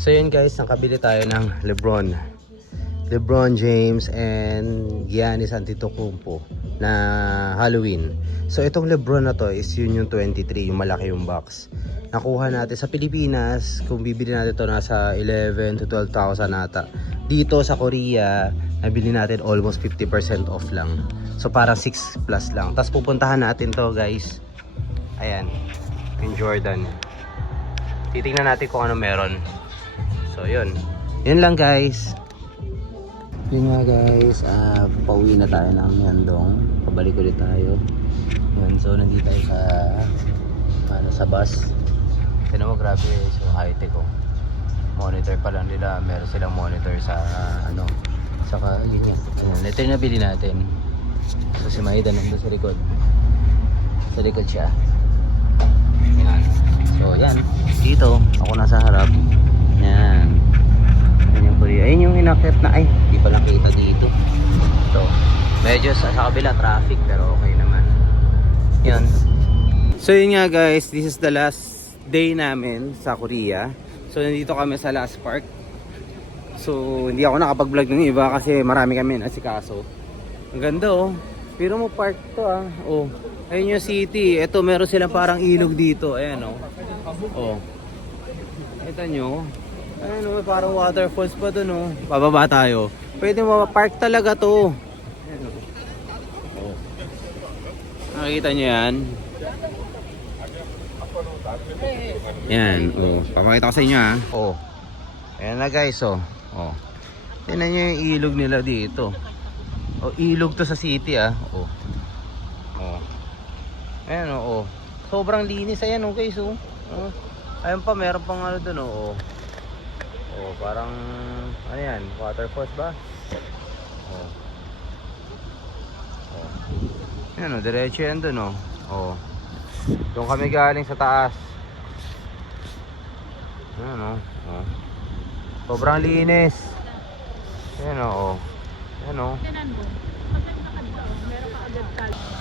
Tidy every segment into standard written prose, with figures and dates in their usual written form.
So yun guys, nakabili tayo ng LeBron James and Giannis Antetokounmpo na Halloween. So itong LeBron na to is yun yung 23, yung malaki yung box. Nakuha natin sa Pilipinas, kung bibili natin to nasa 11 to 12,000 ata. Dito sa Korea, nabili natin almost 50% off lang. So parang 6 plus lang. Tapos pupuntahan natin to guys. Ayan, in Jordan. Titingnan natin kung ano meron. So yun lang guys. Yun nga guys, pauwi na tayo ng Myeongdong. Pabalik ulit tayo. Yun, so nandito tayo sa bus. Tignan mo, grabe, so high tech oh. Monitor pa lang nila, meron silang monitor sa saka yun yan. Ito yung nabili natin. So si Maida nandun sa likod. Sa likod siya. Yan. So yan, dito ako nasa harap. Yan. Yan yung Korea. Ayun yung inakyat na, ay, di pa lang kita dito. So, medyo sa kabila traffic pero okay naman. Yan. So yun nga guys, this is the last day namin sa Korea. So nandito kami sa last park. So hindi ako nakapag-vlog ng iba kasi marami kami nasikaso. Ang ganda oh. Pero mo park to ah. Oh. Ayun yung city. Ito meron silang parang ilog dito. Ayan oh. Oh. Kita nyo. Ayan oh, parang waterfalls pa dun oh. Bababa tayo. Pwede mo park talaga to. Ayan oh. Oh. Nakikita nyo yan? Yan, oh. Papakita ko sa inyo ha. Oh. Ayan na guys oh. Oh. Tingnan nyo yung ilog nila dito. Oh, ilog to sa city ah. Oh. Oh. Ayan oh. Sobrang linis ayan oh guys oh. Oh. Ayun pa, meron pang ano dun oh. Oh, parang ano yan, waterfalls ba? Oh. Oh. Ayan oh, diretso yan dun oh. Oh. Doon kami galing sa taas. Ayan o. Oh. Sobrang linis. Ayan o. Ayan o.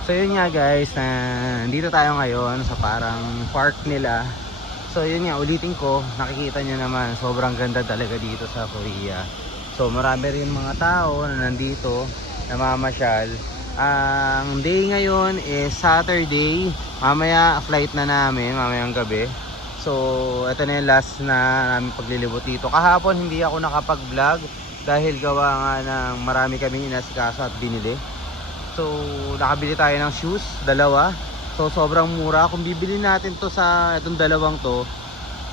So yun nga guys, nandito tayo ngayon sa parang park nila. So yun nga, ulitin ko, nakikita nyo naman, sobrang ganda talaga dito sa Korea. So marami rin mga tao na nandito, namamasyal. Ang day ngayon is Saturday. Mamaya flight na namin, mamayang gabi. So ito na yung last na namin paglilibot dito. Kahapon hindi ako nakapag-vlog dahil gawa nga ng marami kaming inasikaso at binili. So nakabili tayo ng shoes, dalawa. So sobrang mura. Kung bibili natin to sa itong dalawang to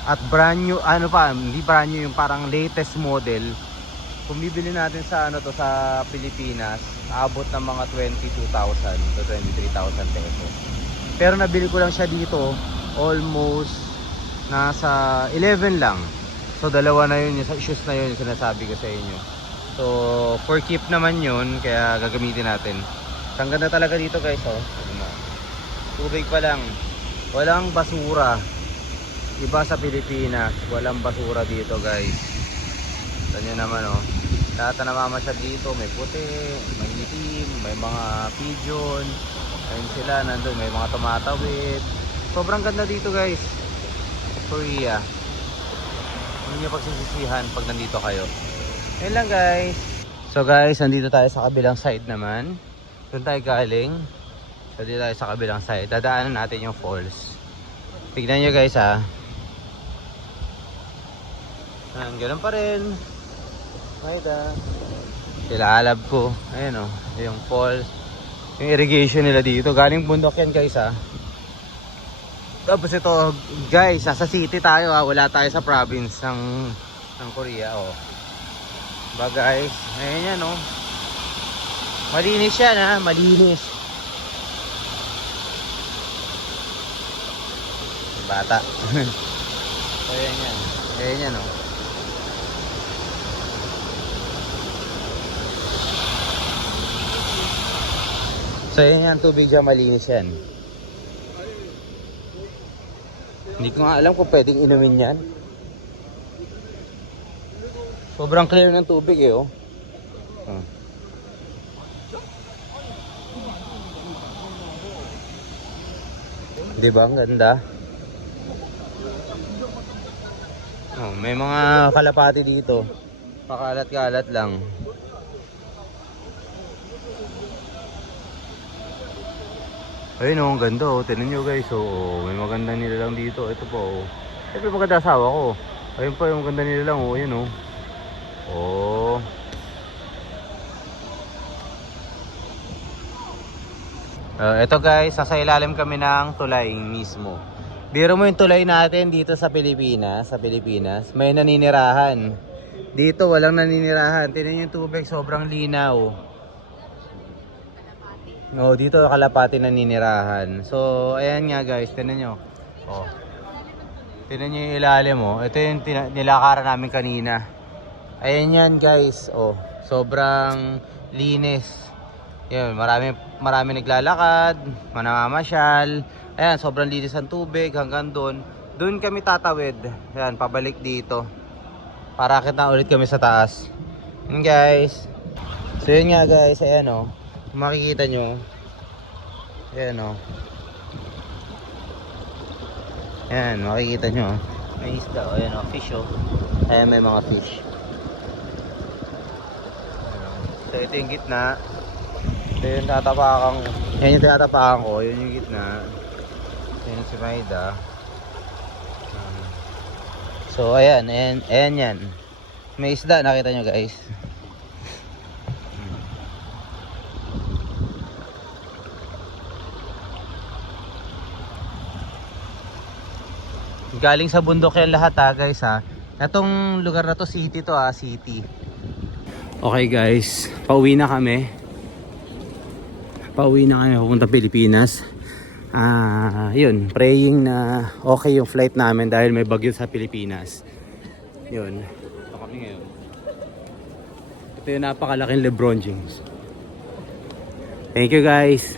at brand new, ano pa, hindi brand new, yung parang latest model. Kung bibili natin sa ano to sa Pilipinas, abot ng mga 22,000 to 23,000 pesos. Pero nabili ko lang siya dito almost nasa 11 lang. So dalawa na yun, yung shoes na yun yung sinasabi ko sa inyo. So for keep naman yun, kaya gagamitin natin. Ang ganda talaga dito guys oh. Tubig pa lang, walang basura. Iba sa Pilipinas, walang basura dito guys. Ito naman oh. Lahat na namamasyal dito, may puti, may itim, may mga pigeon. Ayun sila, nandun, may mga tumatawid. Sobrang ganda dito guys. Korea. Hindi nyo pagsisisihan pag nandito kayo. Ayun lang guys. So guys, nandito tayo sa kabilang side naman. Doon tayo galing. So dito tayo sa kabilang side. Dadaanan natin yung falls. Tignan nyo guys ha. Ganun pa rin. Maida. Ilalab ko. Ayan o. Yung falls. Yung irrigation nila dito. Galing bundok yan guys ha. Tapos ito guys. Sa city tayo ha. Wala tayo sa province ng Korea o. Ba guys. Ayan yan o. Malinis yan ha. Malinis. Bata. Ayan yan. Ayan yan o. So yun yan, tubig dyan, malinis yan. Hindi ko nga alam kung pwedeng inumin yan. Sobrang clear ng tubig eh oh. Diba ang ganda? Oh, may mga kalapati dito. Pakalat-kalat lang. Ayun oh, ang ganda oh. Tignan nyo guys oh. May magandang nilalang dito. Ito po oh. Siyempre maganda asawa ko. Ayun pa yung maganda nilalang oh. Ayun oh. Oh. Ito guys, nasa ilalim kami ng tulay mismo. Biro mo yung tulay natin dito sa Pilipinas. May naninirahan. Dito walang naninirahan. Tignan yung tubig, sobrang linaw. Oh, dito kalapati naninirahan. So, ayan nga guys, tingnan nyo. Oh. Tingnan nyo yung ilalim mo. Ito yung nilakaran namin kanina. Ayan yan guys. Oh, sobrang linis. Yun, marami naglalakad, manamamasyal. Ayan, sobrang linis ang tubig hanggang doon. Doon kami tatawid. Ayan, pabalik dito. Para kita ulit kami sa taas. Yun guys. So yun nga guys, ayan oh. Makikita nyo, ayan o, ayan makikita nyo, may isda o, ayan o, fish o, ayan may mga fish. So ito yung gitna, ito yung tatapakan, ayan yung tatapakan ko, yun yung gitna, ayan si Maida. So ayan yan, may isda, nakita nyo guys. Galing sa bundok yan lahat ha guys ha. Itong lugar na to city to ha, city. Okay guys, pauwi na kami. Papunta Pilipinas. Yun, praying na okay yung flight namin dahil may bagyo sa Pilipinas. Yun. Ito kami ngayon. Ito yung napakalaking LeBron James. Thank you guys.